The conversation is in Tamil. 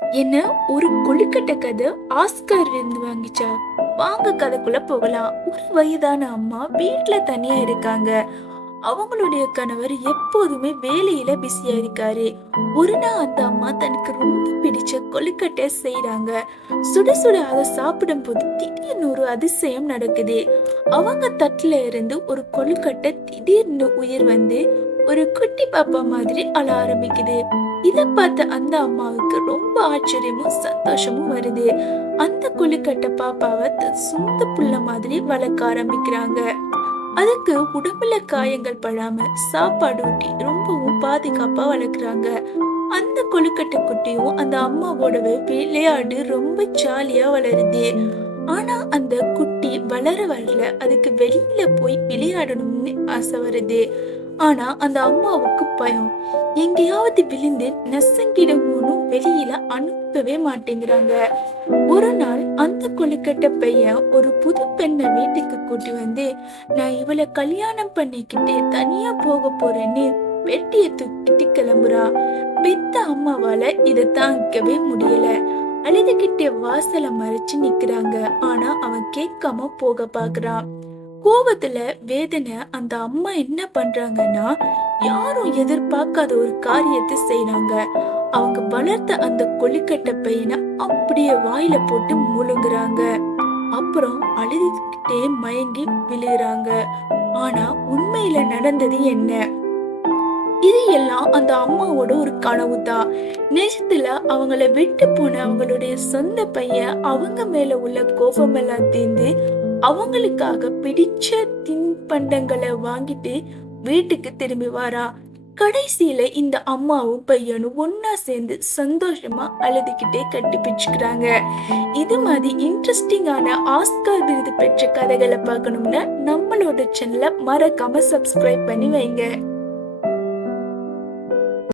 என்ன ஒரு கொழுக்கட்டை கதை ஆஸ்கார் விருது வாங்கிச்சா? வாங்க கதைக்குள்ள போகலாம். ஒரு வயதான அம்மா வீட்ல தனியா இருக்காங்க. அவங்களுடைய கணவர் எப்போதுமே வேலையில பிஸியா இருக்காரு. ஒரு நாள் அந்த அம்மா தனக்கு ரொம்ப பிடிச்ச கொழுக்கட்டை செய்றாங்க. சுட சுட அதை சாப்பிடும்போது திடீர்னு ஒரு அதிசயம் நடக்குது. அவங்க தட்டுல இருந்து ஒரு கொழுக்கட்டை திடீர்னு உயிர் வந்து ஒரு குட்டி பாப்பா மாதிரி அழ ஆரம்பிக்குது. இத பார்த்த அந்த அம்மாவுக்கு ரொம்ப ஆச்சரியமும் சந்தோஷமும் வருது. அந்த கொழுக்கட்டை பாப்பாவை தன் சொந்த புள்ள மாதிரி வளர்க்க ஆரம்பிக்கிறாங்க. அதுக்கு உடம்புல காயங்கள் படாம சாப்பாடு ஊட்டி ரொம்பவும் பாதுகாப்பா வளர்க்குறாங்க. அந்த கொழுக்கட்டை குட்டியும் அந்த அம்மாவோடவே விளையாடு ரொம்ப ஜாலியா வளருது. ஆனா அந்த குட்டி வளர வளர அதுக்கு வெளியில போய் விளையாடணும்னு ஆசை வருது. ஆனா அந்த அம்மாவுக்கு பயம். எங்கேயாவது விழுந்து நசுங்கிடுமோன்னு வெளியில அனுப்பவே மாட்டேங்கிறாங்க. ஒரு நாள் அந்த கொழுக்கட்டை பையன் ஒரு புது பெண்ணை வீட்டுக்கு கூட்டி வந்து, நான் இவளை கல்யாணம் பண்ணிக்கிட்டு தனியா போக போறேன்னு வெட்டிய தூக்கிட்டு கிளம்புறா. பெத்த அம்மாவால இதை தாங்கிக்கவே முடியல. அழுதுகிட்டே வாசலை மறைச்சு நிக்கிறாங்க. ஆனா அவன் கேட்காம போக பாக்குறான். கோவத்துல வேதனை அந்த அம்மா என்ன பண்றாங்கன்னா, யாரும் எதிர்பார்க்காத ஒரு காரியத்தை செய்றாங்க. அவங்க வளர்த்த அந்த கொழுக்கட்டை பையனை அப்படியே வாயில போட்டு முழுங்குறாங்க. அப்புறம் அழுதுகிட்டே மயங்கி விழுகிறாங்க. ஆனா உண்மையில நடந்தது என்ன? இது எல்லாம் அந்த அம்மாவோட ஒரு கனவு தான். நிஜத்துல அவங்கள விட்டு போன அவங்களுடைய சொந்த பையன் அவங்க மேல உள்ள கோபம் எல்லாம் தீர்ந்து அவங்களுக்காக பிடிச்ச தின்பண்டங்களை வாங்கிட்டு வீட்டுக்கு திரும்பி வாரா. கடைசியில இந்த அம்மாவும் பையனும் ஒன்னா சேர்ந்து சந்தோஷமா அழுதுகிட்டே கட்டி பிடிச்சுக்கிறாங்க. இது மாதிரி இன்ட்ரெஸ்டிங்கான ஆஸ்கார் விருது பெற்ற கதைகளை பார்க்கணும்னா நம்மளோட சேனலை மறக்காம சப்ஸ்கிரைப் பண்ணி வைங்க.